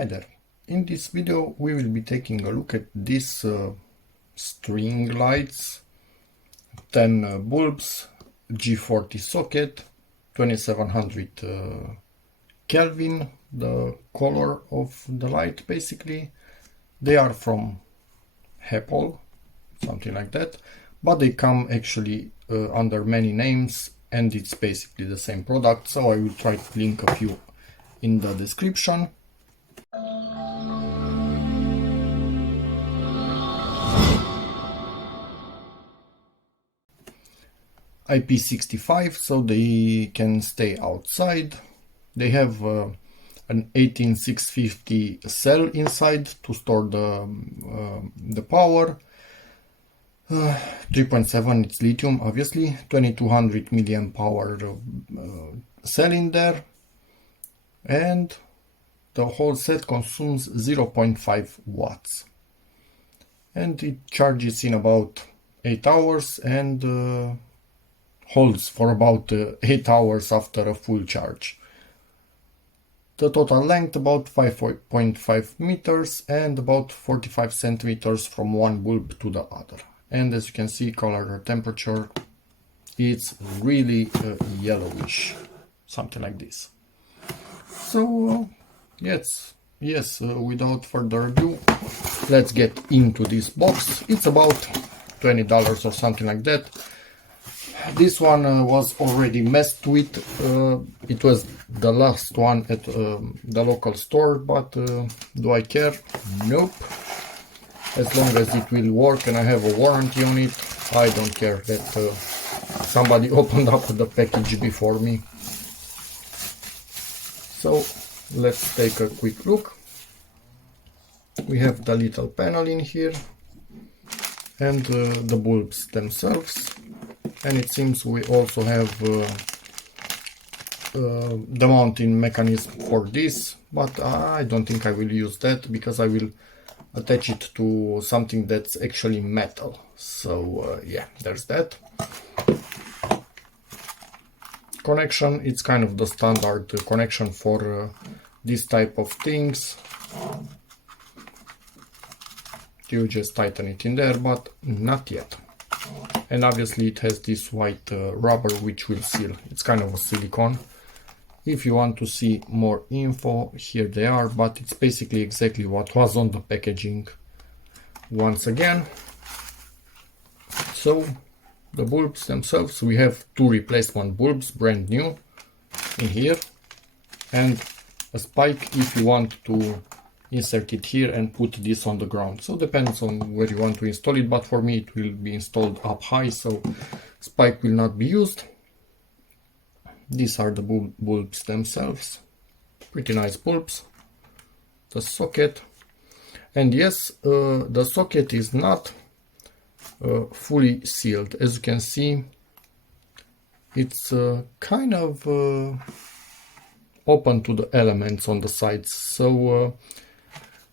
Hi there. In this video we will be taking a look at this string lights, 10 bulbs, G40 socket, 2700 Kelvin, the color of the light basically. They are from Hepol, something like that, but they come actually under many names and it's basically the same product, so I will try to link a few in the description. IP65, so they can stay outside. They have an 18650 cell inside to store the power. 3.7, it's lithium, obviously. 2200 milliamp hour cell in there, and the whole set consumes 0.5 watts, and it charges in about 8 hours and holds for about 8 hours after a full charge. The total length about 5.5 meters and about 45 centimeters from one bulb to the other. And as you can see, color temperature, it's really yellowish, something like this. So yes, without further ado, let's get into this box. It's about $20 or something like that. This one was already messed with. It was the last one at the local store, but do I care? Nope. As long as it will work and I have a warranty on it, I don't care that somebody opened up the package before me. So let's take a quick look. We have the little panel in here and the bulbs themselves. And it seems we also have the mounting mechanism for this, but I don't think I will use that because I will attach it to something that's actually metal. So yeah, there's that. Connection, it's kind of the standard connection for this type of things. You just tighten it in there, but not yet. And obviously it has this white rubber which will seal. It's kind of a silicone. If you want to see more info, here they are, but it's basically exactly what was on the packaging once again. So the bulbs themselves, we have two replacement bulbs, brand new, in here, and a spike if you want to insert it here and put this on the ground. So depends on where you want to install it, but for me it will be installed up high, so spike will not be used. These are the bulbs themselves, pretty nice bulbs. The socket, and yes, the socket is not fully sealed. As you can see, it's kind of open to the elements on the sides, so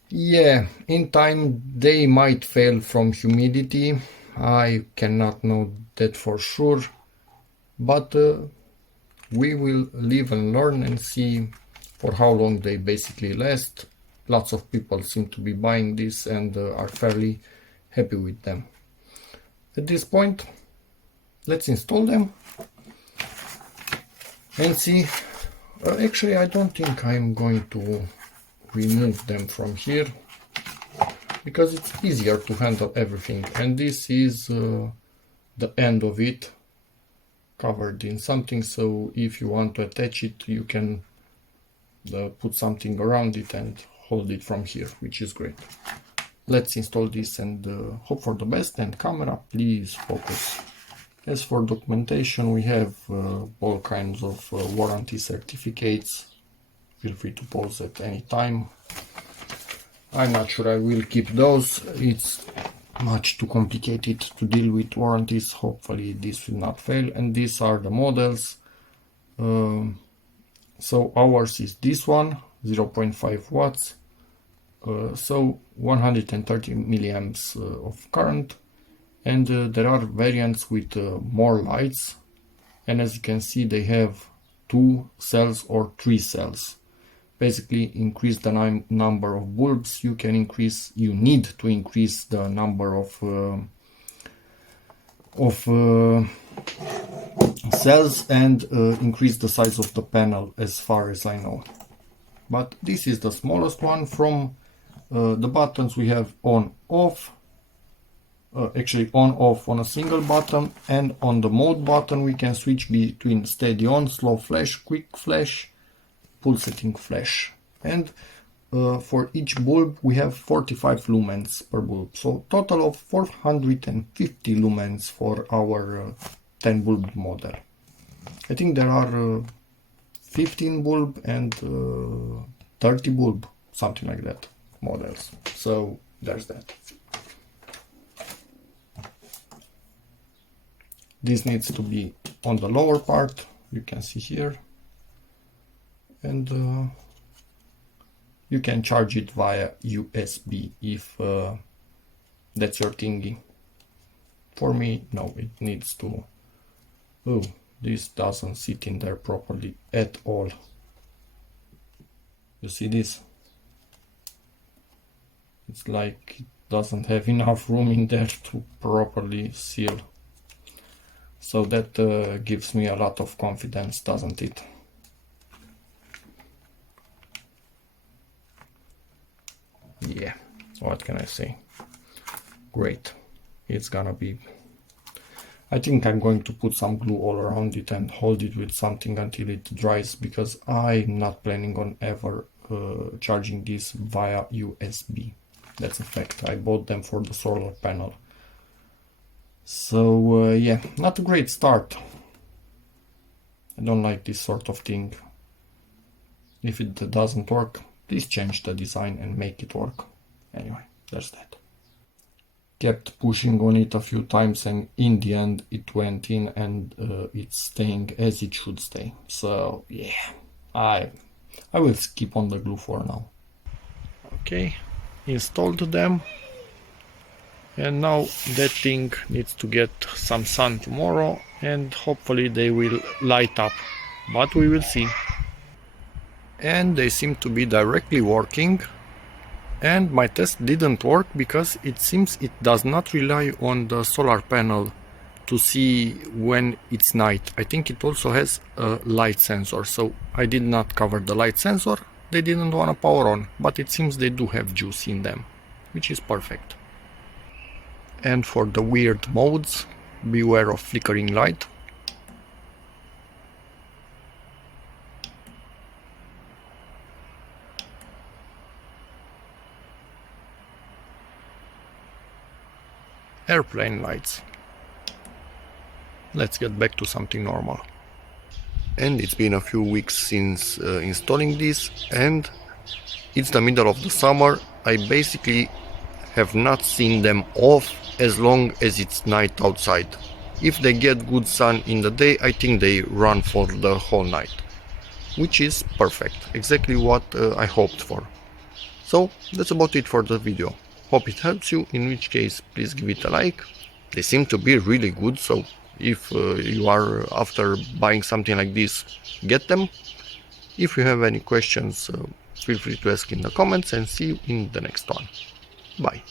yeah, in time they might fail from humidity. I cannot know that for sure, but we will live and learn and see for how long they basically last. Lots of people seem to be buying this and are fairly happy with them. At this point, let's install them and see. Actually, I don't think I'm going to remove them from here because it's easier to handle everything, and this is the end of it, covered in something, so if you want to attach it you can put something around it and hold it from here, which is great. Let's install this and hope for the best. And camera, please focus. As for documentation, we have all kinds of warranty certificates. Feel free to pause at any time. I'm not sure I will keep those. It's much too complicated to deal with warranties. Hopefully this will not fail. And these are the models. So ours is this one, 0.5 watts. So 130 milliamps of current. And there are variants with more lights. And as you can see, they have 2 cells or 3 cells. basically increase the number of bulbs. You need to increase the number of cells and increase the size of the panel, as far as I know. But this is the smallest one. From the buttons we have on off, actually on off on a single button, and on the mode button we can switch between steady on, slow flash, quick flash, pulsating flash. And for each bulb we have 45 lumens per bulb, so total of 450 lumens for our 10 bulb model. I think there are 15 bulb and 30 bulb, something like that, models. So there's that. This needs to be on the lower part, you can see here, and you can charge it via USB if that's your thingy. For me, no, it needs to. Oh, this doesn't sit in there properly at all. You see this? It's like it doesn't have enough room in there to properly seal. So that gives me a lot of confidence, doesn't it? Yeah, what can I say? Great. It's gonna be... I think I'm going to put some glue all around it and hold it with something until it dries, because I'm not planning on ever charging this via USB. That's a fact. I bought them for the solar panel. So yeah, not a great start. I don't like this sort of thing. If it doesn't work, please change the design and make it work. Anyway, there's that. Kept pushing on it a few times, and in the end it went in, and it's staying as it should stay. So yeah, I will skip on the glue for now. Okay, installed them, and now that thing needs to get some sun tomorrow, and hopefully they will light up, but we will see. And they seem to be directly working. And my test didn't work because it seems it does not rely on the solar panel to see when it's night. I think it also has a light sensor, so I did not cover the light sensor. They didn't want to power on, but it seems they do have juice in them, which is perfect. And for the weird modes, beware of flickering light. Airplane lights. Let's get back to something normal. And it's been a few weeks since installing this, and it's the middle of the summer. I basically have not seen them off as long as it's night outside. If they get good sun in the day, I think they run for the whole night, which is perfect, exactly what I hoped for. So that's about it for the video. Hope it helps you, in which case please give it a like. They seem to be really good, so if you are after buying something like this, get them. If you have any questions, feel free to ask in the comments, and see you in the next one. Bye.